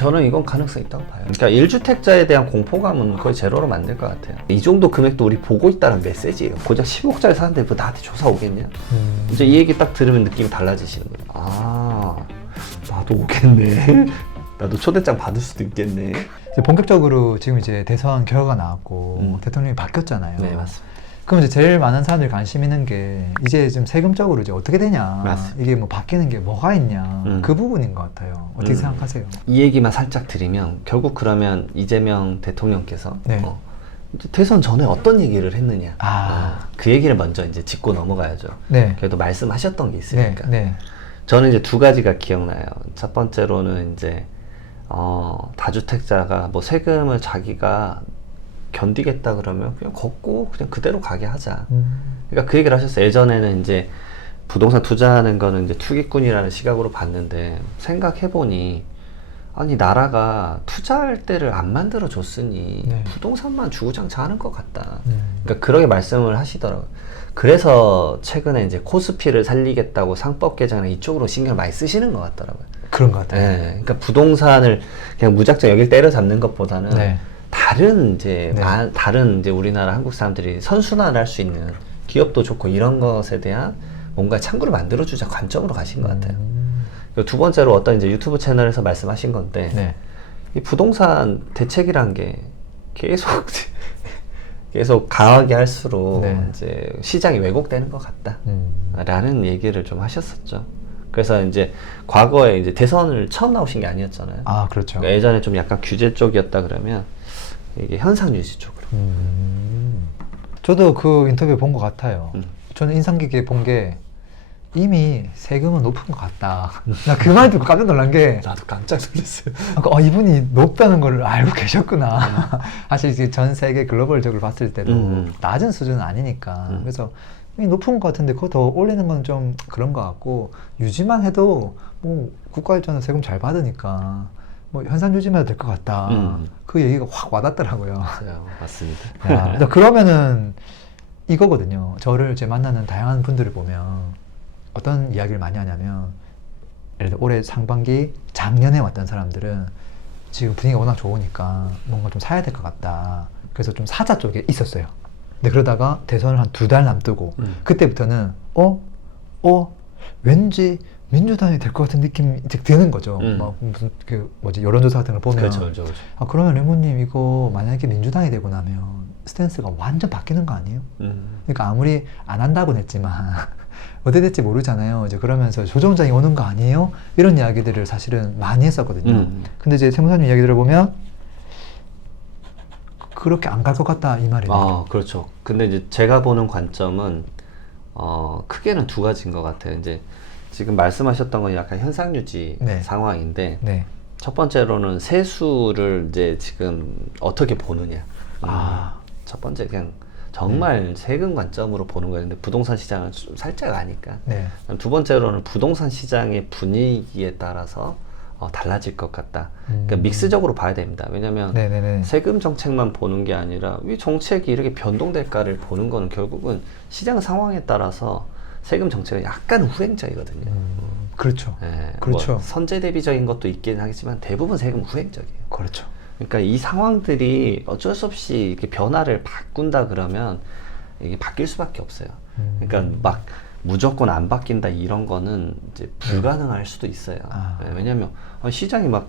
저는 이건 가능성 있다고 봐요. 그러니까 1주택자에 대한 공포감은 거의 제로로 만들 것 같아요. 이 정도 금액도 우리 보고 있다는 메시지예요. 고작 10억짜리 사는데 뭐 나한테 조사 오겠냐? 음. 이제 이 얘기 딱 들으면 느낌이 달라지시는 거예요. 아, 나도 오겠네. 나도 초대장 받을 수도 있겠네. 이제 본격적으로 지금 이제 대선 결과가 나왔고 음. 대통령이 바뀌었잖아요. 네, 맞습니다. 그럼 이제 제일 많은 사람들이 관심 있는 게 이제 좀 세금적으로 이제 어떻게 되냐, 맞습니다. 이게 뭐 바뀌는 게 뭐가 있냐 음. 그 부분인 것 같아요. 어떻게 음. 생각하세요? 이 얘기만 살짝 드리면 결국 그러면 이재명 대통령께서 네. 어, 대선 전에 어떤 얘기를 했느냐 아. 어, 그 얘기를 먼저 이제 짚고 넘어가야죠. 네, 그래도 말씀하셨던 게 네, 있으니까 네, 저는 이제 두 가지가 기억나요. 첫 번째로는 이제 어, 다주택자가 뭐 세금을 자기가 견디겠다 그러면 그냥 걷고 그냥 그대로 가게 하자. 음. 그러니까 그 얘기를 하셨어요. 예전에는 이제 부동산 투자하는 거는 이제 투기꾼이라는 시각으로 봤는데 생각해 보니 아니 나라가 투자할 때를 안 만들어 줬으니 네. 부동산만 주구장창 하는 것 같다. 음. 그러니까 그렇게 말씀을 하시더라고요. 그래서 최근에 이제 코스피를 살리겠다고 상법 개정이나 이쪽으로 신경을 많이 쓰시는 것 같더라고요. 그런 것 같아요. 예, 그러니까 부동산을 그냥 무작정 여길 때려잡는 것보다는 네. 다른 이제 네. 마- 다른 이제 우리나라 한국 사람들이 선순환할 수 있는 기업도 좋고 이런 것에 대한 뭔가 창구를 만들어주자 관점으로 가신 것 같아요. 음. 두 번째로 어떤 이제 유튜브 채널에서 말씀하신 건데 네. 이 부동산 대책이란 게 계속 계속 강하게 할수록 네. 이제 시장이 왜곡되는 것 같다. 음. 라는 얘기를 좀 하셨었죠. 그래서 이제 과거에 이제 대선을 처음 나오신 게 아니었잖아요. 아 그렇죠. 그러니까 예전에 좀 약간 규제 쪽이었다 그러면 이게 현상 유지 쪽으로. 음. 저도 그 인터뷰 본 것 같아요. 음. 저는 인상 깊게 본 게 이미 세금은 높은 것 같다. 나 그 말 듣고 깜짝 놀란 게 나도 깜짝 놀랐어요. 아까 어, 이분이 높다는 걸 알고 계셨구나. 사실 이제 전 세계 글로벌적으로 봤을 때도 음. 낮은 수준은 아니니까. 음. 그래서 이미 높은 것 같은데 그거 더 올리는 건 좀 그런 것 같고 유지만 해도 뭐 국가일자는 세금 잘 받으니까 뭐 현상 유지만 해도 될것 같다. 음. 그 얘기가 확 와닿더라고요. 맞아요. 맞습니다. 야, 근데 그러면은 이거거든요. 저를 이제 만나는 다양한 분들을 보면 어떤 이야기를 많이 하냐면 예를 들어 올해 상반기 작년에 왔던 사람들은 지금 분위기가 워낙 좋으니까 뭔가 좀 사야 될 것 같다. 그래서 좀 사자 쪽에 있었어요. 근데 그러다가 대선을 한 두 달 남두고 음. 그때부터는 어? 어? 왠지 민주당이 될 것 같은 느낌이 이제 드는 거죠. 음. 막 무슨 그 뭐지 여론조사 같은 걸 보면 그렇죠, 그렇죠, 그렇죠. 아 그러면 레몬님 이거 만약에 민주당이 되고 나면 스탠스가 완전 바뀌는 거 아니에요? 음. 그러니까 아무리 안 한다고는 했지만 어떻게 될지 모르잖아요. 이제 그러면서 조정장이 오는 거 아니에요? 이런 이야기들을 사실은 많이 했었거든요. 음. 근데 이제 세무사님 이야기 들어보면 그렇게 안 갈 것 같다 이 말이에요. 아, 그렇죠. 근데 이제 제가 보는 관점은 어, 크게는 두 가지인 것 같아요. 이제 지금 말씀하셨던 건 약간 현상 유지 네. 상황인데 네. 첫 번째로는 세수를 이제 지금 어떻게 보느냐. 아. 첫 번째 그냥 정말 세금 관점으로 보는. 근데 부동산 시장은 좀 살짝 아니까. 네. 두 번째로는 부동산 시장의 분위기에 따라서 어, 달라질 것 같다. 그러니까 음. 믹스적으로 봐야 됩니다. 왜냐하면 네네네. 세금 정책만 보는 게 아니라 왜 정책이 이렇게 변동될까를 보는 거는 결국은 시장 상황에 따라서 세금 정책은 약간 후행적이거든요. 음, 그렇죠. 예, 그렇죠. 뭐 선제 대비적인 것도 있긴 하겠지만 대부분 세금 후행적이에요. 그렇죠. 그러니까 이 상황들이 어쩔 수 없이 이렇게 변화를 바꾼다 그러면 이게 바뀔 수밖에 없어요. 음. 그러니까 막 무조건 안 바뀐다 이런 거는 이제 불가능할 수도 있어요. 아. 예, 왜냐하면 아, 시장이 막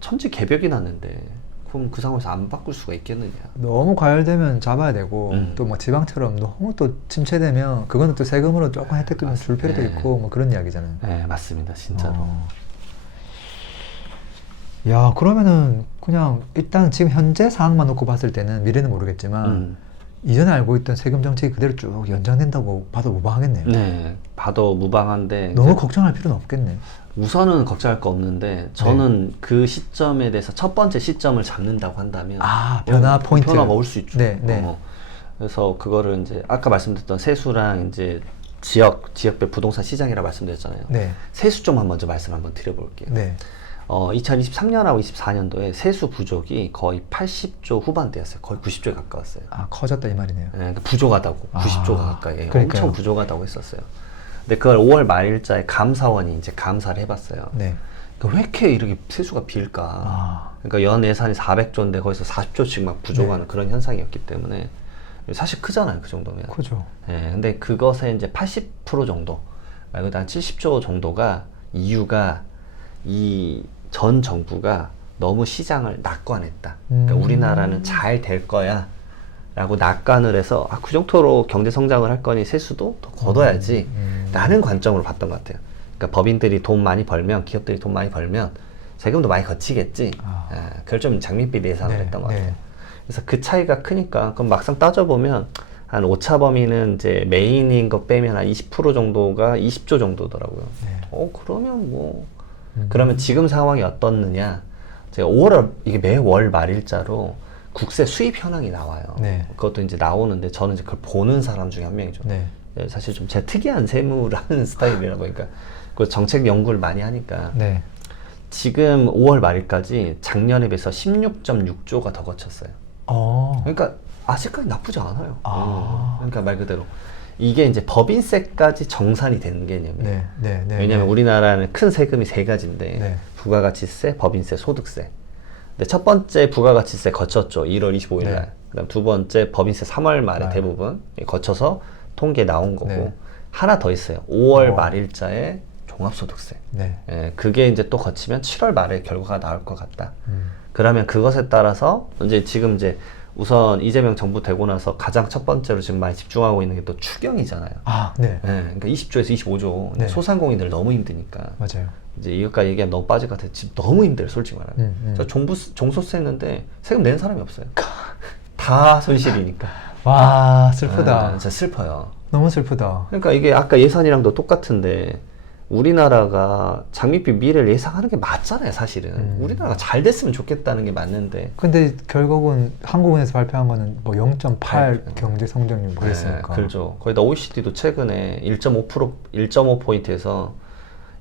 천지 개벽이 났는데 그럼 그 상황에서 안 바꿀 수가 있겠느냐. 너무 과열되면 잡아야 되고 음. 또뭐 지방처럼 너무 또 침체되면 그거는 또 세금으로 조금 혜택 좀줄 필요도 네. 있고 뭐 그런 이야기잖아요. 네 맞습니다 진짜로. 어. 야 그러면은 그냥 일단 지금 현재 상황만 놓고 봤을 때는 미래는 모르겠지만 음. 이전에 알고 있던 세금 정책이 그대로 쭉 연장된다고 봐도 무방하겠네요. 네 봐도 무방한데 너무 걱정할 필요는 없겠네. 우선은 걱정할 거 없는데 저는 그 시점에 대해서 첫 번째 시점을 잡는다고 한다면 아 변화 어, 포인트. 변화가 올 수 있죠. 네, 네. 어, 그래서 그거를 이제 아까 말씀드렸던 세수랑 이제 지역 지역별 부동산 시장이라 말씀드렸잖아요. 네, 세수 쪽만 먼저 말씀 한번 드려볼게요. 네. 어, 2023년하고 24년도에 세수 부족이 거의 80조 후반대였어요. 거의 90조에 가까웠어요. 아 커졌다 이 말이네요. 예, 그러니까 부족하다고 아, 90조가 가까이 예, 그러니까요. 엄청 부족하다고 했었어요. 근데 그걸 5월 말일자에 감사원이 이제 감사를 해봤어요. 네, 그러니까 왜 이렇게 이렇게 세수가 빌까? 아. 그러니까 연 예산이 400조인데 거기서 40조씩 막 부족하는 그런 현상이었기 때문에 사실 크잖아요 그 정도면. 그죠. 예, 근데 그것의 이제 80% 정도 말고 한 70조 정도가 이유가 이 전 정부가 너무 시장을 낙관했다. 그러니까 음. 우리나라는 잘 될 거야. 라고 낙관을 해서 아, 그 정도로 경제 성장을 할 거니 세수도 더 걷어야지 음. 라는 관점으로 봤던 것 같아요. 그러니까 법인들이 돈 많이 벌면 기업들이 돈 많이 벌면 세금도 많이 거치겠지. 아. 아, 그걸 좀 장밋빛 예상을 네, 했던 것 네. 같아요. 그래서 그 차이가 크니까 그럼 막상 따져보면 한 오차 범위는 이제 메인인 거 빼면 한 20% 정도가 20조 정도더라고요. 네. 어 그러면 뭐 음. 그러면 지금 상황이 어떻느냐? 제가 5월 이게 매월 말일자로 국세 수입 현황이 나와요. 네. 그것도 이제 나오는데 저는 이제 그걸 보는 사람 중에 한 명이죠. 네. 예, 사실 좀 제 특이한 세무라는 스타일이라 보니까 그 정책 연구를 많이 하니까 네. 지금 5월 말일까지 작년에 비해서 16.6조가 더 거쳤어요. 어. 그러니까 아직까지 나쁘지 않아요. 아. 음, 그러니까 말 그대로 이게 이제 법인세까지 정산이 되는 개념이에요. 네. 네. 네. 왜냐하면 네. 우리나라는 큰 세금이 세 가지인데 네. 부가가치세, 법인세, 소득세. 근데 첫 번째 부가가치세 거쳤죠. 1월 25일 날. 네. 그다음 두 번째 법인세 3월 말에 네. 대부분 거쳐서 통계 나온 거고 네. 하나 더 있어요. 5월 어. 말일자에 종합소득세. 네. 예, 그게 이제 또 거치면 7월 말에 결과가 나올 것 같다. 음. 그러면 그것에 따라서 이제 지금 이제 우선 이재명 정부 되고 나서 가장 첫 번째로 지금 많이 집중하고 있는 게 또 추경이잖아요. 아, 네. 예, 그러니까 20조에서 25조. 네. 소상공인들 너무 힘드니까. 맞아요. 이제 이것까지 얘기하면 너무 빠질 것 같아요. 지금 너무 힘들어요, 솔직히 말하면. 음, 음. 저 종부, 종소세 했는데 세금 내는 사람이 없어요. 다 손실이니까. 와, 슬프다. 아, 진짜 슬퍼요. 너무 슬프다. 그러니까 이게 아까 예산이랑도 똑같은데 우리나라가 장밋빛 미래를 예상하는 게 맞잖아요, 사실은. 음. 우리나라가 잘 됐으면 좋겠다는 게 맞는데. 근데 결국은 한국은행에서 발표한 거는 뭐 0.8 네. 경제 성장률 뭐 그랬으니까. 네, 그렇죠. 거기다 OECD도 최근에 1.5% 1.5포인트에서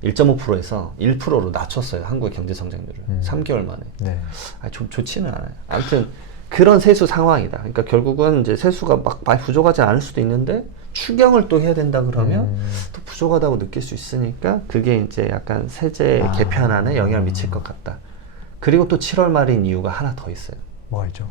1.5%에서 1%로 낮췄어요. 한국의 경제 성장률을. 음. 3개월 만에. 네. 아, 좀 좋지는 않아요. 아무튼 그런 세수 상황이다. 그러니까 결국은 이제 세수가 막 많이 부족하지 않을 수도 있는데 추경을 또 해야 된다 그러면 음. 또 부족하다고 느낄 수 있으니까 그게 이제 약간 세제 아. 개편안에 영향을 미칠 것 같다. 그리고 또 7월 말인 이유가 하나 더 있어요. 뭐가 있죠?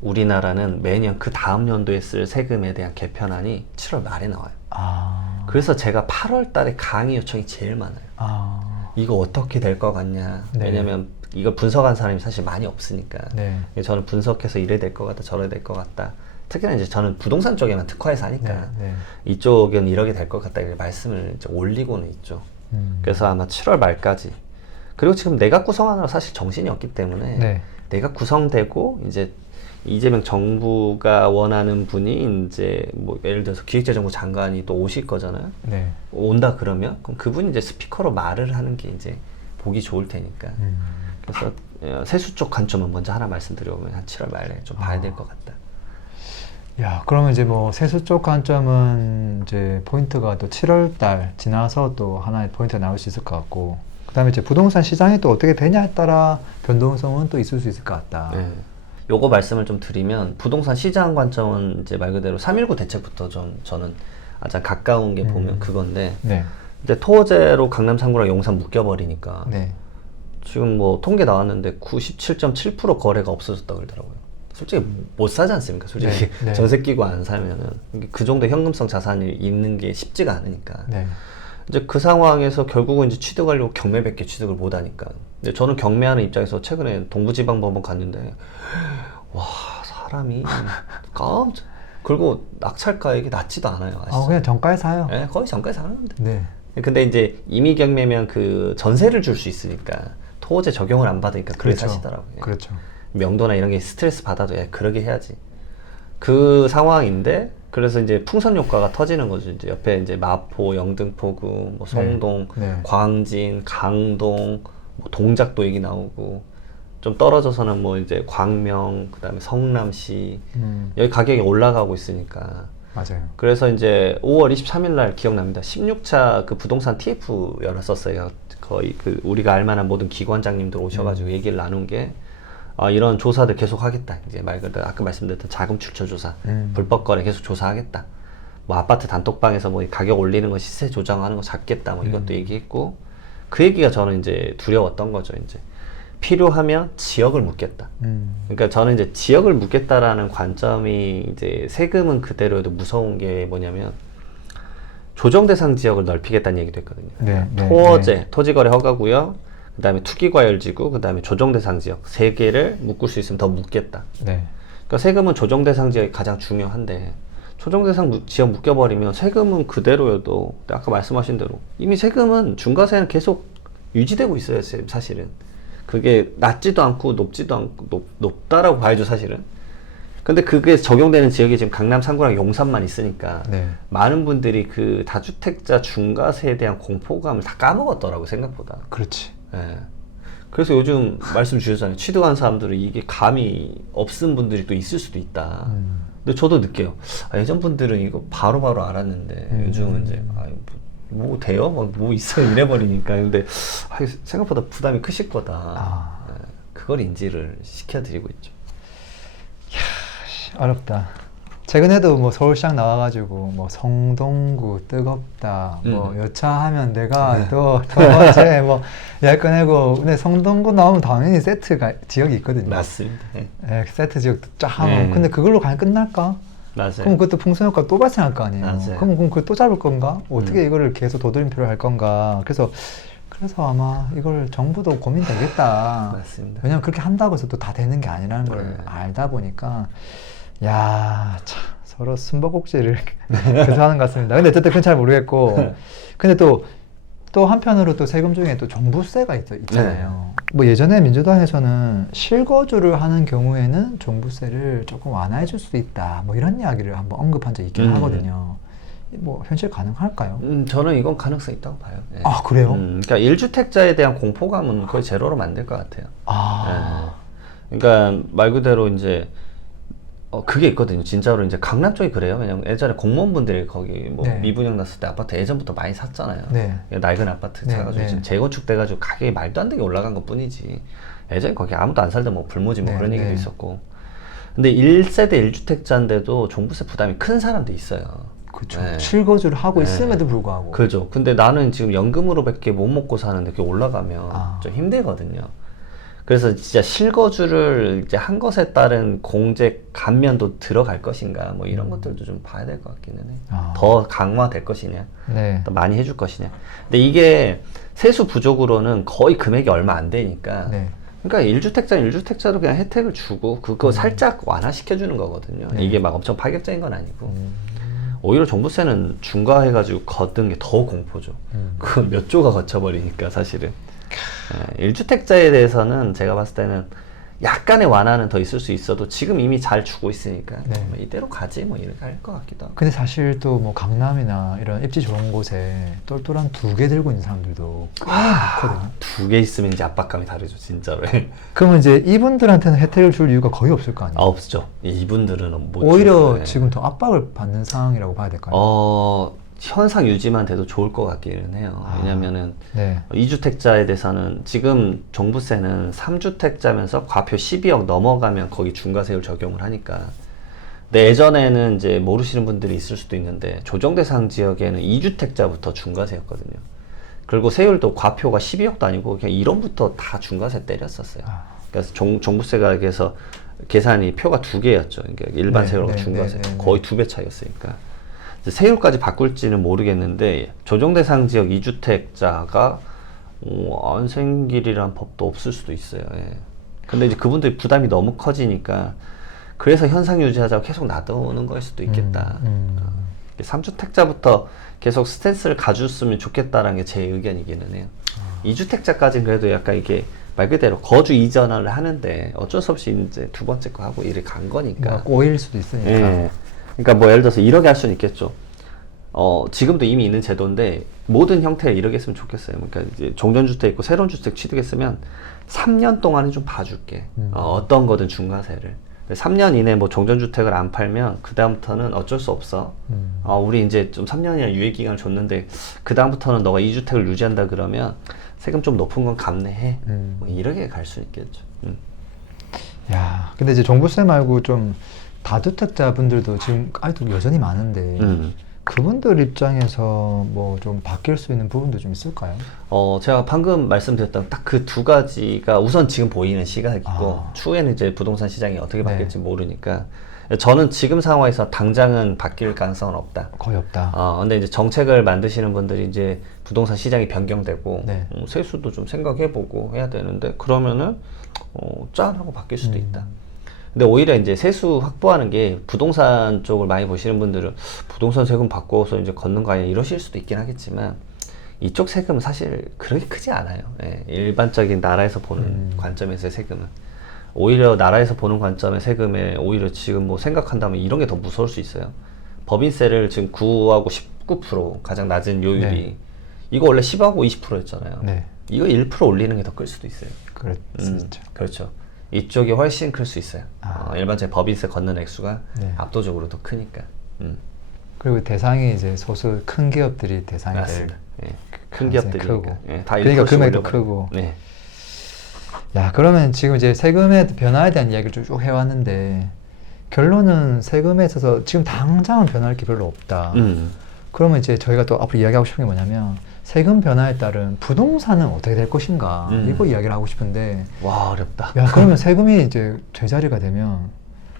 우리나라는 매년 그 다음 연도에 쓸 세금에 대한 개편안이 7월 말에 나와요. 아. 그래서 제가 8월 달에 강의 요청이 제일 많아요. 아. 이거 어떻게 될 것 같냐. 네. 왜냐면 이걸 분석한 사람이 사실 많이 없으니까. 네. 저는 분석해서 이래 될 것 같다, 저래 될 것 같다. 특히나 이제 저는 부동산 쪽에만 특화해서 하니까 네. 네. 이쪽은 이렇게 될것 같다 이렇게 말씀을 이제 올리고는 있죠. 음. 그래서 아마 7월 말까지. 그리고 지금 내각 구성하느라 사실 정신이 없기 때문에 네. 내각 구성되고 이제 이재명 정부가 원하는 분이 이제 뭐 예를 들어서 기획재정부 장관이 또 오실 거잖아요. 네. 온다 그러면 그럼 그분이 이제 스피커로 말을 하는 게 이제 보기 좋을 테니까. 음. 그래서 어, 세수 쪽 관점은 먼저 하나 말씀드려보면 한 7월 말에 좀 봐야 아. 될것 같다. 야, 그러면 이제 뭐 세수 쪽 관점은 이제 포인트가 또 7월 달 지나서 또 하나의 포인트가 나올 수 있을 것 같고, 그 다음에 이제 부동산 시장이 또 어떻게 되냐에 따라 변동성은 또 있을 수 있을 것 같다. 네. 요거 말씀을 좀 드리면 부동산 시장 관점은 이제 말 그대로 3.19 대책부터 좀 저는 가장 가까운 게 보면 음. 그건데 네. 이제 토제로 강남 3구랑 용산 묶여버리니까 네. 지금 뭐 통계 나왔는데 97.7% 거래가 없어졌다 그러더라고요. 솔직히 못 사지 않습니까? 솔직히 네, 네. 전세 끼고 안 살면은 이게 그 정도 현금성 자산이 있는 게 쉽지가 않으니까 네. 이제 그 상황에서 결국은 이제 취득하려고 경매밖에 취득을 못 하니까. 근데 저는 경매하는 입장에서 최근에 동부지방법원 갔는데 와 사람이 깜짝 그리고 낙찰가액이 낮지도 않아요. 아시죠? 아, 그냥 정가에 사요. 네, 거의 정가에 사는데. 네. 근데 이제 임의 경매면 그 전세를 줄 수 있으니까 토호제 적용을 안 받으니까 그렇게 사시더라고요. 그렇죠. 명도나 이런 게 스트레스 받아도 야, 그러게 해야지. 그 상황인데 그래서 이제 풍선 효과가 터지는 거죠. 이제 옆에 이제 마포, 영등포구, 뭐 송동, 네, 네. 광진, 강동, 뭐 동작도 얘기 나오고 좀 떨어져서는 뭐 이제 광명, 그다음에 성남시 음, 여기 가격이 올라가고 있으니까 맞아요. 그래서 이제 5월 23일 날 기억납니다. 16차 그 부동산 TF 열었었어요. 거의 그 우리가 알만한 모든 기관장님들 오셔가지고 음. 얘기를 나눈 게 아, 이런 조사들 계속 하겠다. 이제 말 그대로 아까 말씀드렸던 자금 출처 조사, 음. 불법 거래 계속 조사하겠다. 뭐 아파트 단톡방에서 뭐 가격 올리는 거 시세 조정하는 거 잡겠다. 뭐 이것도 음. 얘기했고 그 얘기가 저는 이제 두려웠던 거죠. 이제 필요하면 지역을 묻겠다. 음. 그러니까 저는 이제 지역을 묻겠다라는 관점이 이제 세금은 그대로여도 무서운 게 뭐냐면 조정 대상 지역을 넓히겠다는 얘기도 했거든요. 네, 네, 토어제, 네. 토지거래 허가구역, 그 다음에 투기과열지구, 그 다음에 조정 대상 지역 세 개를 묶을 수 있으면 더 묶겠다. 네. 그러니까 세금은 조정 대상 지역이 가장 중요한데 조정 대상 무- 지역 묶여버리면 세금은 그대로여도 아까 말씀하신 대로 이미 세금은 중과세는 계속 유지되고 있어요 세- 사실은 그게 낮지도 않고 높지도 않고 높, 높다라고 봐야죠 사실은 근데 그게 적용되는 지역이 지금 강남 3구랑 용산만 있으니까 네. 많은 분들이 그 다주택자 중과세에 대한 공포감을 다 까먹었더라고 생각보다 그렇지. 예. 그래서 요즘 말씀 주셨잖아요. 취득한 사람들은 이게 감이 없은 분들이 또 있을 수도 있다. 음. 근데 저도 느껴요. 아, 예전 분들은 이거 바로 바로 알았는데 음. 요즘은 이제 아, 뭐, 뭐 돼요? 뭐, 뭐 있어요? 이래 버리니까. 근데 아, 생각보다 부담이 크실 거다. 아. 예. 그걸 인지를 시켜드리고 있죠. 어렵다. 최근에도 뭐 서울시장 나와가지고 뭐 성동구 뜨겁다, 뭐 음. 여차하면 내가 또더 어제 뭐열 꺼내고 근데 성동구 나오면 당연히 세트가 지역이 있거든요. 맞습니다. 예. 예, 세트 지역도 쫙 하면 네. 근데 그걸로 과연 끝날까? 맞아요. 그럼 그것도 풍선 효과 또 발생할 거 아니에요. 맞아요. 그럼 그럼 그걸 또 잡을 건가? 어떻게 음. 이거를 계속 도드림표를 할 건가? 그래서 그래서 아마 이걸 정부도 고민되겠다. 맞습니다. 왜냐면 그렇게 한다고 해서 또 다 되는 게 아니라는 걸 네. 알다 보니까 야, 참 서로 숨바꼭질을 계속 하는 것 같습니다. 근데 어쨌든 그건 잘 모르겠고. 근데 또 또 한편으로 또 세금 중에 또 종부세가 있, 있잖아요. 네. 뭐 예전에 민주당에서는 실거주를 하는 경우에는 종부세를 조금 완화해 줄 수도 있다. 뭐 이런 이야기를 한번 언급한 적이 있긴 음. 하거든요. 뭐 현실 가능할까요? 음, 저는 이건 가능성 있다고 봐요. 예. 아, 그래요? 음, 그러니까 1주택자에 대한 공포감은 거의 제로로 만들 것 같아요. 아. 예. 그러니까 말 그대로 이제 어 그게 있거든요. 진짜로 이제 강남 쪽이 그래요. 왜냐면 예전에 공무원분들이 거기 뭐 네. 미분양 났을 때 아파트 예전부터 많이 샀잖아요. 네. 낡은 아파트 네, 사가지고 네. 지금 재건축 돼가지고 가격이 말도 안 되게 올라간 것 뿐이지. 예전에 거기 아무도 안 살던 뭐 불모지 뭐 네, 그런 얘기도 네. 있었고. 근데 1세대 1주택자인데도 종부세 부담이 큰 사람도 있어요. 그렇죠. 네. 실거주를 하고 네. 있음에도 불구하고. 그죠. 근데 나는 지금 연금으로밖에 못 먹고 사는데 그게 올라가면 아. 좀 힘들거든요. 그래서 진짜 실거주를 이제 한 것에 따른 공제 감면도 들어갈 것인가 뭐 이런 것들도 좀 봐야 될 것 같기는 해. 음. 아. 더 강화될 것이냐, 네. 더 많이 해줄 것이냐. 근데 이게 세수 부족으로는 거의 금액이 얼마 안 되니까. 네. 그러니까 1주택자는 1주택자로 그냥 혜택을 주고 그거 살짝 완화시켜 주는 거거든요. 음. 네. 이게 막 엄청 파격적인 건 아니고. 음. 오히려 종부세는 중과해가지고 걷은 게더 공포죠. 음. 그건 몇 조가 거쳐버리니까 사실은. 예, 1주택자에 대해서는 제가 봤을 때는 약간의 완화는 더 있을 수 있어도 지금 이미 잘 주고 있으니까 네. 뭐 이대로 가지 뭐 이렇게 할 것 같기도 하고. 근데 사실 또 뭐 강남이나 이런 입지 좋은 곳에 똘똘한 두 개 들고 있는 사람들도 꽤 많거든요. 두개 있으면 이제 압박감이 다르죠 진짜로. 그러면 이제 이분들한테는 혜택을 줄 이유가 거의 없을 거 아니에요. 아 없죠. 이분들은 못 오히려. 예. 지금 더 압박을 받는 상황이라고 봐야 될까요? 어 현상 유지만 돼도 좋을 것 같기는 해요. 아. 왜냐면은 네. 2주택자에 대해서는 지금 종부세는 3주택자면서 과표 12억 넘어가면 거기 중과세율 적용을 하니까. 근데 예전에는 이제 모르시는 분들이 있을 수도 있는데 조정 대상 지역에는 2주택자부터 중과세였거든요. 그리고 세율도 과표가 12억도 아니고 그냥 1원부터 다 중과세 때렸었어요. 아. 그래서 종, 종부세가 그래서 계산이 표가 두 개였죠. 그러니까 일반 네, 세율과 네, 중과세 네, 네, 네. 거의 두 배 차이였으니까. 세율까지 바꿀지는 모르겠는데 조정 대상 지역 2주택자가 어, 안 생길이란 법도 없을 수도 있어요. 예. 근데 이제 그분들이 부담이 너무 커지니까 그래서 현상 유지하자고 계속 놔두는 거일 수도 있겠다. 음, 음. 3주택자부터 계속 스탠스를 가졌으면 좋겠다라는 게 제 의견이기는 해요. 아. 2주택자까지는 그래도 약간 이게 말 그대로 거주 이전을 하는데 어쩔 수 없이 이제 두 번째 거 하고 이래 간 거니까. 뭔가 꼬일 수도 있으니까. 예. 그러니까 뭐 예를 들어서 이렇게 할 수는 있겠죠. 어, 지금도 이미 있는 제도인데 모든 형태를 이렇게 했으면 좋겠어요. 그러니까 이제 종전주택 있고 새로운 주택 취득했으면 3년 동안은 좀 봐줄게. 음. 어, 떤 거든 중과세를. 3년 이내 뭐 종전주택을 안 팔면 그 다음부터는 어쩔 수 없어. 음. 어, 우리 이제 좀 3년이나 유예 기간을 줬는데 그 다음부터는 너가 2주택을 유지한다 그러면 세금 좀 높은 건 감내해. 음. 뭐 이렇게 갈 수 있겠죠. 음. 야, 근데 이제 종부세 말고 좀 다주택자 분들도 지금 아직도 여전히 많은데 음. 그분들 입장에서 뭐 좀 바뀔 수 있는 부분도 좀 있을까요? 어, 제가 방금 말씀드렸던 딱 그 두 가지가 우선 지금 보이는 시각이고 아. 추후에는 이제 부동산 시장이 어떻게 네. 바뀔지 모르니까 저는 지금 상황에서 당장은 바뀔 가능성은 없다. 거의 없다. 어, 근데 이제 정책을 만드시는 분들이 이제 부동산 시장이 변경되고 네. 음, 세수도 좀 생각해보고 해야 되는데 그러면은 어, 짠 하고 바뀔 수도 음. 있다. 근데 오히려 이제 세수 확보하는 게 부동산 쪽을 많이 보시는 분들은 부동산 세금 바꿔서 이제 걷는 거 아니야 이러실 수도 있긴 하겠지만 이쪽 세금은 사실 그렇게 크지 않아요. 예, 일반적인 나라에서 보는 음. 관점에서의 세금은 오히려 나라에서 보는 관점의 세금에 오히려 지금 뭐 생각한다면 이런 게 더 무서울 수 있어요. 법인세를 지금 9하고 19% 가장 낮은 요율이 네. 이거 원래 10하고 20%였잖아요. 네. 이거 1% 올리는 게 더 클 수도 있어요. 그렇죠. 음, 그렇죠. 이쪽이 훨씬 클 수 있어요. 아. 어, 일반적인 법인세 걷는 액수가 네. 압도적으로 더 크니까. 음, 그리고 대상이 이제 소수 큰 기업들이 대상이 맞습니다. 될. 예, 큰 기업들이니까. 크고. 예, 다 그러니까 1%씩 금액도. 크고. 네. 야, 그러면 지금 이제 세금의 변화에 대한 이야기를 쭉 해왔는데 결론은 세금에 있어서 지금 당장은 변할 게 별로 없다. 음. 그러면 이제 저희가 또 앞으로 이야기하고 싶은 게 뭐냐면 세금 변화에 따른 부동산은 어떻게 될 것인가 음. 이거 이야기를 하고 싶은데 와 어렵다. 야 그러면 세금이 이제 제자리가 되면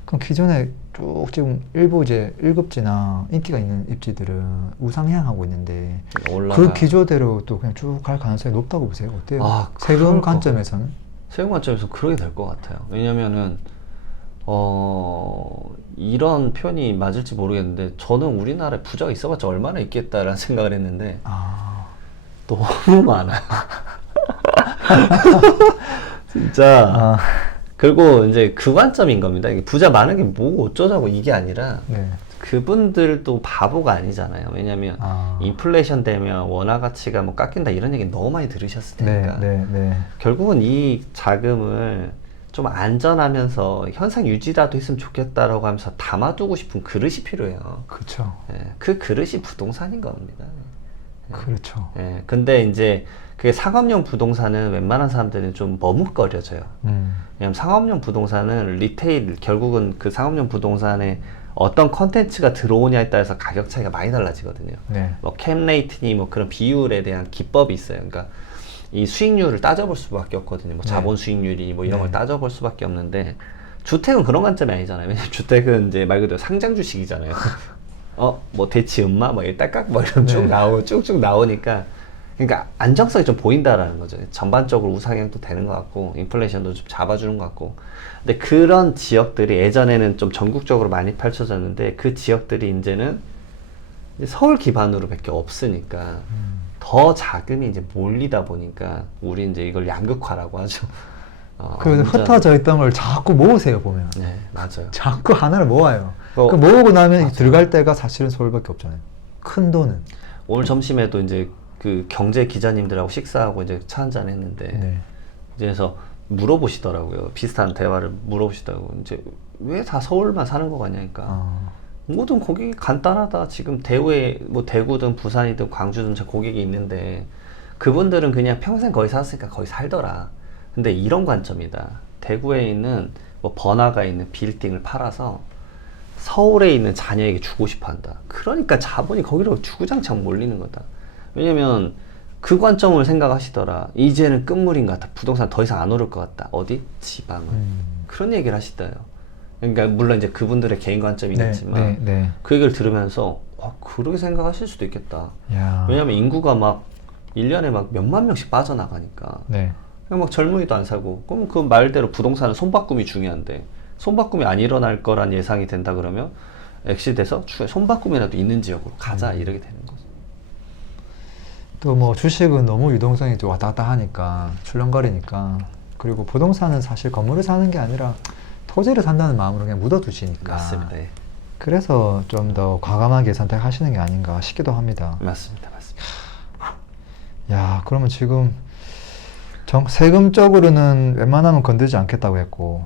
그럼 기존에 쭉 지금 일부 이제 1급지나 인기가 있는 입지들은 우상향하고 있는데 올라가. 그 기조대로 또 그냥 쭉 갈 가능성이 높다고 보세요. 어때요? 아, 세금 관점에서는? 세금 관점에서 그러게 될 것 같아요. 왜냐면은 어 이런 표현이 맞을지 모르겠는데 저는 우리나라에 부자가 있어봤자 얼마나 있겠다라는 생각을 했는데 아, 너무 많아요. 진짜. 아, 그리고 이제 그 관점인 겁니다. 이게 부자 많은 게뭐 어쩌자고 이게 아니라 네. 그분들도 바보가 아니잖아요. 왜냐면 아. 인플레이션 되면 원화 가치가 뭐 깎인다 이런 얘기 너무 많이 들으셨을 네, 테니까 네, 네. 결국은 이 자금을 좀 안전하면서 현상 유지라도 했으면 좋겠다라고 하면서 담아두고 싶은 그릇이 필요해요. 그렇죠. 예, 그 그릇이 부동산인 겁니다. 그렇죠. 예, 근데 이제 그게 상업용 부동산은 웬만한 사람들은 좀 머뭇거려져요. 음. 왜냐면 상업용 부동산은 리테일 결국은 그 상업용 부동산에 어떤 컨텐츠가 들어오냐에 따라서 가격 차이가 많이 달라지거든요. 네. 뭐 캠레이트니 뭐 그런 비율에 대한 기법이 있어요. 그러니까 이 수익률을 따져볼 수밖에 없거든요. 뭐 네. 자본 수익률이 뭐 이런 네. 걸 따져볼 수밖에 없는데 주택은 그런 관점이 아니잖아요. 왜냐면 주택은 이제 말 그대로 상장 주식이잖아요. 어, 뭐 대치 음마, 뭐 일딸깍 뭐 이런 쭉 네. 나오고 쭉쭉 나오니까 그러니까 안정성이 좀 보인다라는 거죠. 전반적으로 우상향도 되는 것 같고 인플레이션도 좀 잡아주는 것 같고. 근데 그런 지역들이 예전에는 좀 전국적으로 많이 펼쳐졌는데 그 지역들이 이제는 이제 서울 기반으로 밖에 없으니까 음. 더 자금이 이제 몰리다 보니까 우리 이제 이걸 양극화라고 하죠. 어, 그리고 완전- 흩어져 있던 걸 자꾸 모으세요, 보면. 네, 맞아요. 자꾸 하나를 모아요. 어, 그 모으고 나면 들어갈 때가 사실은 서울밖에 없잖아요. 큰 돈은. 오늘 점심에도 이제 그 경제 기자님들하고 식사하고 이제 차 한잔 했는데 네. 이제 그래서 물어보시더라고요. 비슷한 대화를 물어보시더라고요. 이제 왜 다 서울만 사는 거 같냐니까. 아, 모든 고객이 간단하다. 지금 대구에 뭐 대구든 부산이든 광주든 저 고객이 있는데 그분들은 그냥 평생 거기 살았으니까 거기 살더라. 근데 이런 관점이다. 대구에 있는 뭐 번화가에 있는 빌딩을 팔아서 서울에 있는 자녀에게 주고 싶어 한다. 그러니까 자본이 거기로 주구장창 몰리는 거다. 왜냐면 그 관점을 생각하시더라. 이제는 끝물인 것 같다. 부동산 더 이상 안 오를 것 같다. 어디? 지방은. 음. 그런 얘기를 하시더요. 그러니까 물론 이제 그분들의 개인 네, 관점이겠지만 네, 네. 그 얘기를 들으면서 와, 그렇게 생각하실 수도 있겠다. 야. 왜냐면 인구가 막 1년에 막 몇만 명씩 빠져나가니까 네. 그냥 막 젊은이도 안 사고 그럼 그 말대로 부동산은 손바꿈이 중요한데 손바꿈이 안 일어날 거란 예상이 된다 그러면 엑시돼서 추후에 손바꿈이라도 있는 지역으로 가자 음. 이렇게 되는 거죠. 또 뭐 주식은 너무 유동성이 좀 왔다 갔다 하니까 출렁거리니까 그리고 부동산은 사실 건물을 사는 게 아니라 토지를 산다는 마음으로 그냥 묻어두시니까 맞습니다. 예. 그래서 좀 더 과감하게 선택하시는 게 아닌가 싶기도 합니다. 맞습니다. 맞습니다. 야, 그러면 지금 정, 세금적으로는 웬만하면 건들지 않겠다고 했고,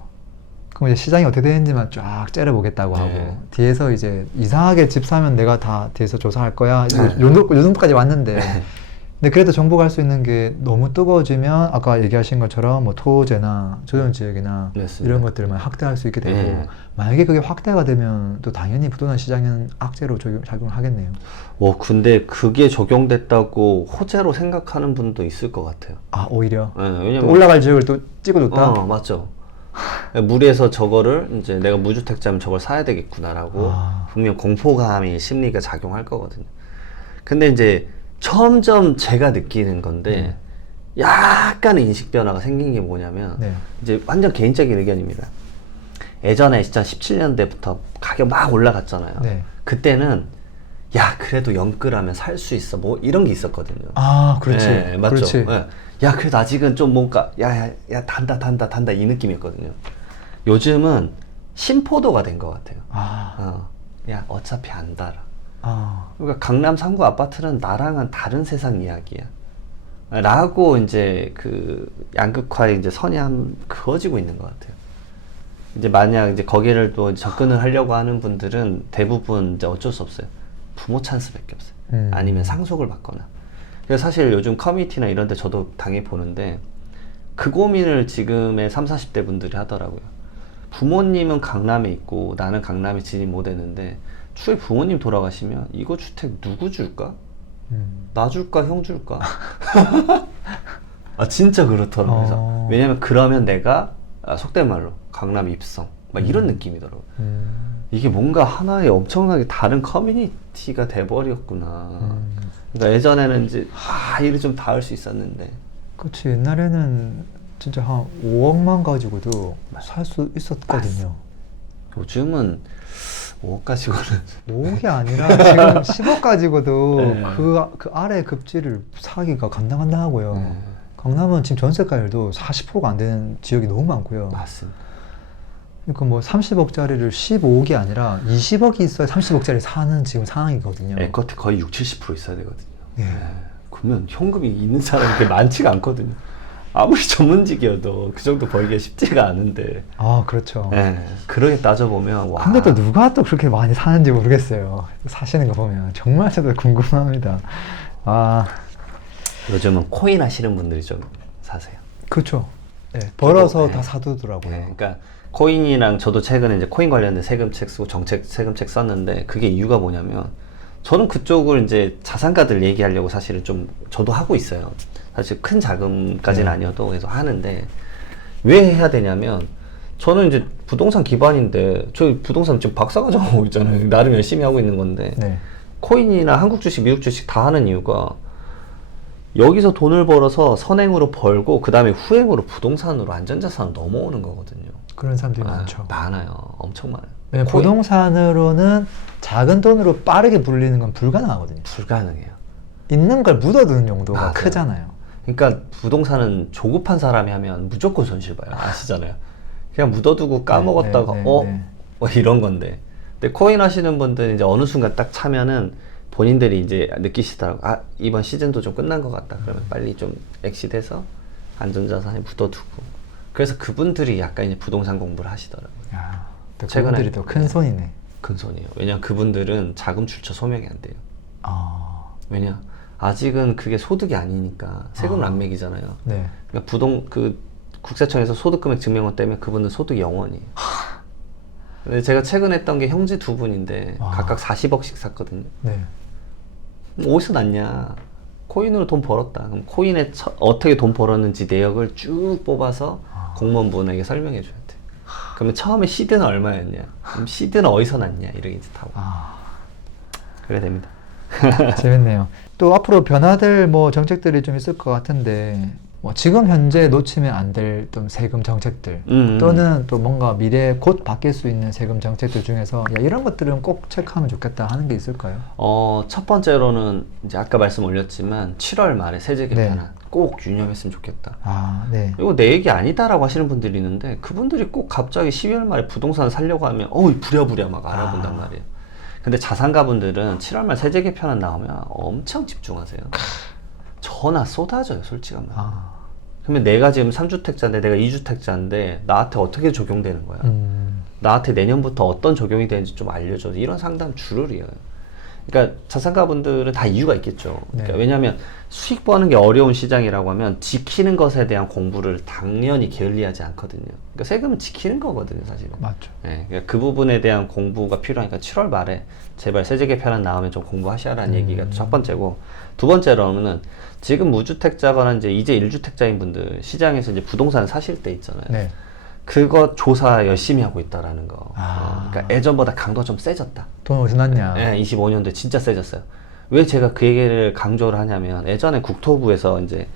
그럼 이제 시장이 어떻게 되는지만 쫙 째려보겠다고 네. 하고, 뒤에서 이제 이상하게 집 사면 내가 다 뒤에서 조사할 거야. 이거 네. 요, 정도- 요 정도까지 왔는데, 근데 그래도 정부가 할 수 있는 게 너무 뜨거워지면 아까 얘기하신 것처럼 뭐 토제나 조정 지역이나 맞습니다. 이런 것들만 확대할 수 있게 되고 네. 만약에 그게 확대가 되면 또 당연히 부동산 시장은 악재로 적용, 작용하겠네요. 와 근데 그게 적용됐다고 호재로 생각하는 분도 있을 것 같아요. 아 오히려 네, 또 왜냐면 올라갈 지역을 또 찍어줬다. 어 맞죠. 무리해서 저거를 이제 내가 무주택자면 저걸 사야 되겠구나라고 아. 분명 공포감이 심리가 작용할 거거든요. 근데 이제 점점 제가 느끼는 건데 약간의 인식 변화가 생긴 게 뭐냐면 네. 이제 완전 개인적인 의견입니다. 예전에 진짜 17년대부터 가격 막 올라갔잖아요. 네. 그때는 야 그래도 영끌하면 살 수 있어 뭐 이런 게 있었거든요. 아 그렇지. 예, 맞죠. 그렇지. 예. 야 그래도 아직은 좀 뭔가 야야 야, 단다 단다 단다 이 느낌이었거든요. 요즘은 심포도가 된 것 같아요. 아, 어. 야 어차피 안 달아. 아, 그러니까 강남 상구 아파트는 나랑은 다른 세상 이야기야. 라고 이제 그 양극화의 이제 선이 그어지고 있는 것 같아요. 이제 만약 이제 거기를 또 접근을 하려고 하는 분들은 대부분 이제 어쩔 수 없어요. 부모 찬스밖에 없어요. 음. 아니면 상속을 받거나. 그래서 사실 요즘 커뮤니티나 이런 데 저도 당해 보는데 그 고민을 지금의 3, 40대 분들이 하더라고요. 부모님은 강남에 있고 나는 강남에 진입 못 했는데 추후에 부모님 돌아가시면 이거 주택 누구 줄까? 음. 나 줄까 형 줄까? 아 진짜 그렇더라고요. 어. 왜냐면 그러면 내가 아, 속된 말로 강남 입성 막 이런 느낌이더라고요. 음. 이게 뭔가 하나의 엄청나게 다른 커뮤니티가 돼버렸구나. 음. 그러니까 예전에는 이제 아 일이 좀 닿을 수 있었는데 그렇지 옛날에는 진짜 한 5억만 가지고도 살 수 있었거든요. 요즘은 5억 가지고는 5억이 아니라 지금 10억 가지고도 네. 그, 그 아래 급지를 사기가 감당한다 하고요. 네. 강남은 지금 전세가율도 40%가 안 되는 지역이 너무 많고요. 맞습니다. 그러니까 뭐 30억짜리를 15억이 아니라 20억이 있어야 30억짜리 사는 지금 상황이거든요. 에쿼트 거의 6, 70% 있어야 되거든요. 예. 그러면 현금이 있는 사람이 그렇게 많지가 않거든요. 아무리 전문직이어도 그 정도 벌기가 쉽지가 않은데. 아 그렇죠. 예, 그렇게 따져보면 와. 근데 또 누가 또 그렇게 많이 사는지 모르겠어요. 사시는 거 보면 정말 저도 궁금합니다. 아 요즘은 코인 하시는 분들이 좀 사세요. 그렇죠. 네, 벌어서 네. 다 사두더라고요. 예, 그러니까 코인이랑 저도 최근에 이제 코인 관련된 세금책 쓰고 정책 세금책 썼는데 그게 이유가 뭐냐면 저는 그쪽을 이제 자산가들 얘기하려고 사실은 좀 저도 하고 있어요. 사실 큰 자금까지는 네. 아니어도 그래서 하는데 왜 해야 되냐면 저는 이제 부동산 기반인데 저희 부동산 지금 박사과정 하고 있잖아요. 나름 열심히 하고 있는 건데 네. 코인이나 한국 주식, 미국 주식 다 하는 이유가 여기서 돈을 벌어서 선행으로 벌고 그 다음에 후행으로 부동산으로 안전자산으로 넘어오는 거거든요. 그런 사람들이 아, 많죠. 많아요. 엄청 많아요. 네, 코인 부동산으로는 작은 돈으로 빠르게 불리는 건 불가능하거든요. 불가능해요. 있는 걸 묻어두는 용도가 맞아요. 크잖아요. 그러니까 부동산은 조급한 사람이 하면 무조건 손실 봐요. 아시잖아요. 그냥 묻어두고 까먹었다가 네, 네, 어? 네. 뭐 이런 건데. 근데 코인 하시는 분들은 이제 어느 순간 딱 차면은 본인들이 이제 느끼시더라고. 아, 이번 시즌도 좀 끝난 것 같다. 그러면 빨리 좀 엑시트해서 안전자산에 묻어두고. 그래서 그분들이 약간 이제 부동산 공부를 하시더라고요. 또 최근에- 그분들이 또 큰 손이네. 큰 손이에요. 왜냐면 그분들은 자금 출처 소명이 안 돼요. 아, 왜냐? 아직은 그게 소득이 아니니까 세금을 아. 안 매기잖아요. 네. 그러니까 부동 그 국세청에서 소득금액 증명원 때문에 그분은 소득 0원이에요. 근데 제가 최근 했던 게 형제 두 분인데 아. 각각 40억씩 샀거든요. 네. 어디서 났냐? 코인으로 돈 벌었다. 그럼 코인에 처- 어떻게 돈 벌었는지 내역을 쭉 뽑아서 아. 공무원분에게 설명해 줘야 돼. 그러면 처음에 시드는 얼마였냐? 그럼 시드는 어디서 났냐? 이렇게 이제 다 아, 그래야 됩니다. 재밌네요. 또 앞으로 변화될 뭐 정책들이 좀 있을 것 같은데 뭐 지금 현재 놓치면 안 될 좀 세금 정책들 음. 또는 또 뭔가 미래에 곧 바뀔 수 있는 세금 정책들 중에서 야, 이런 것들은 꼭 체크하면 좋겠다 하는 게 있을까요? 어, 첫 번째로는 이제 아까 말씀 올렸지만 7월 말에 세제 네. 개편안 꼭 유념했으면 좋겠다. 아, 네. 이거 내 얘기 아니다라고 하시는 분들이 있는데 그분들이 꼭 갑자기 12월 말에 부동산을 살려고 하면 어이 부랴부랴 막 알아본단 아. 말이에요. 근데 자산가분들은 7월 말 세제 개편안 나오면 엄청 집중하세요. 전화 쏟아져요, 솔직한 말. 아, 그러면 내가 지금 3주택자인데 내가 2주택자인데 나한테 어떻게 적용되는 거야? 음, 나한테 내년부터 어떤 적용이 되는지 좀 알려줘. 이런 상담 이어요. 그러니까 자산가분들은 다 이유가 있겠죠. 그러니까 네. 왜냐하면 수익 버는 게 어려운 시장이라고 하면 지키는 것에 대한 공부를 당연히 게을리하지 않거든요. 그러니까 세금은 지키는 거거든요, 사실은. 맞죠. 예, 그러니까 그 부분에 대한 공부가 필요하니까 7월 말에 제발 세제 개편안 나오면 좀 공부하셔라는 음. 얘기가 첫 번째고 두 번째로는 지금 무주택자거나 이제 이제 1주택자인 분들 시장에서 이제 부동산 사실 때 있잖아요. 네. 그거 조사 열심히 하고 있다라는 거. 아. 어, 그러니까 예전보다 강도가 좀 세졌다. 돈 어디서 났냐? 예, 25년도에 진짜 세졌어요. 왜 제가 그 얘기를 강조를 하냐면 예전에 국토부에서 이제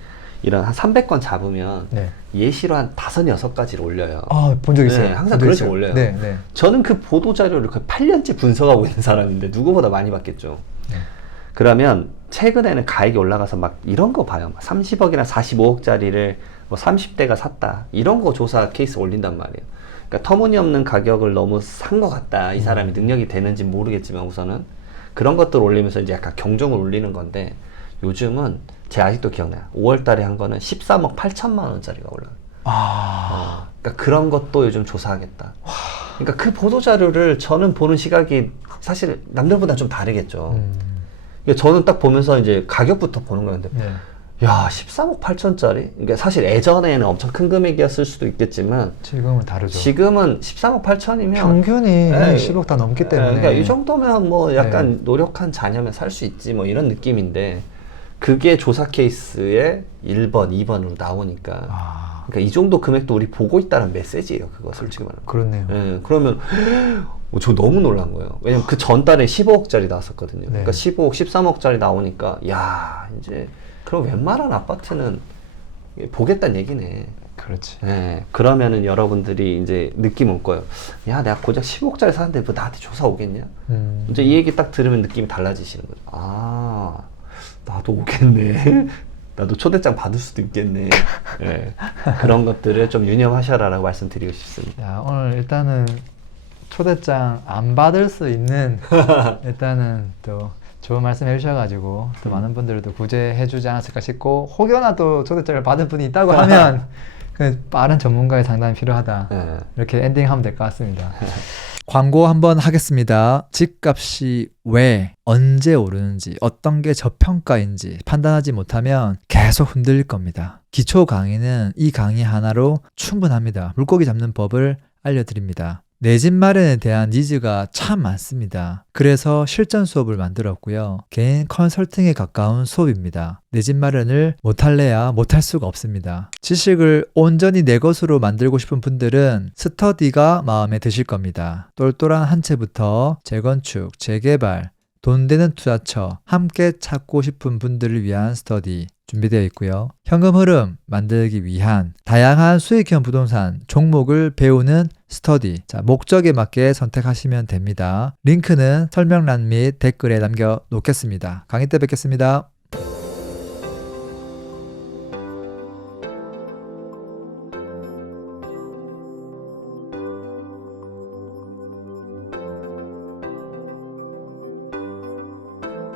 이런 한 300건 잡으면 네. 예시로 한 다섯 여섯 가지를 올려요. 아, 본 적 있어요. 네, 항상 본적 그렇게 있어요. 올려요. 네, 네. 저는 그 보도 자료를 거의 8년째 분석하고 있는 사람인데 누구보다 많이 봤겠죠. 네. 그러면 최근에는 가액이 올라가서 막 이런 거 봐요. 30억이나 45억짜리를 뭐 30대가 샀다. 이런 거 조사 케이스 올린단 말이에요. 그러니까 터무니없는 가격을 너무 산 것 같다. 이 음. 사람이 능력이 되는지 모르겠지만 우선은 그런 것들 올리면서 이제 약간 경종을 울리는 건데 요즘은 제 아직도 기억나요. 5월 달에 한 거는 13억 8천만 원짜리가 올라요. 아, 어, 그러니까 그런 것도 요즘 조사하겠다. 그러니까 그 보도 자료를 저는 보는 시각이 사실 남들보다 좀 다르겠죠. 음, 그러니까 저는 딱 보면서 이제 가격부터 보는 건데, 네. 야 13억 8천짜리? 그러니까 사실 예전에는 엄청 큰 금액이었을 수도 있겠지만 지금은 다르죠. 지금은 13억 8천이면 평균이 네. 10억 다 넘기 때문에. 그러니까 이 정도면 뭐 약간 네. 노력한 자녀면 살 수 있지 뭐 이런 느낌인데 그게 조사 케이스에 1번, 2번으로 나오니까 아, 그러니까 이 정도 금액도 우리 보고 있다는 메시지예요. 그거 솔직히 말하면. 그렇네요. 예, 그러면 어, 저 너무 놀란 거예요. 왜냐면 그 전달에 15억짜리 나왔었거든요. 네. 그러니까 15억, 13억짜리 나오니까 야 이제 그럼 웬만한 아파트는 보겠다는 얘기네. 그렇지. 예, 그러면은 여러분들이 이제 느낌 올 거예요. 야, 내가 고작 15억짜리 사는데 뭐 나한테 조사 오겠냐? 음, 이제 이 얘기 딱 들으면 느낌이 달라지시는 거죠. 아, 나도 오겠네. 나도 초대장 받을 수도 있겠네. 예, 그런 것들을 좀 유념하셔라라고 말씀드리고 싶습니다. 야, 오늘 일단은 초대장 안 받을 수 있는 일단은 또 좋은 말씀 해주셔가지고 또 음. 많은 분들도 구제해주지 않았을까 싶고 혹여나 또 초대장을 받은 분이 있다고 하면 그 빠른 전문가의 상담이 필요하다. 예. 이렇게 엔딩하면 될 것 같습니다. 광고 한번 하겠습니다. 집값이 왜 언제 오르는지 어떤 게 저평가인지 판단하지 못하면 계속 흔들릴 겁니다. 기초 강의는 이 강의 하나로 충분합니다. 물고기 잡는 법을 알려드립니다. 내 집 마련에 대한 니즈가 참 많습니다. 그래서 실전 수업을 만들었고요. 개인 컨설팅에 가까운 수업입니다. 내 집 마련을 못할래야 못할 수가 없습니다. 지식을 온전히 내 것으로 만들고 싶은 분들은 스터디가 마음에 드실 겁니다. 똘똘한 한 채부터 재건축, 재개발, 돈 되는 투자처 함께 찾고 싶은 분들을 위한 스터디 준비되어 있고요. 현금 흐름 만들기 위한 다양한 수익형 부동산 종목을 배우는 스터디. 자, 목적에 맞게 선택하시면 됩니다. 링크는 설명란 및 댓글에 남겨 놓겠습니다. 강의 때 뵙겠습니다.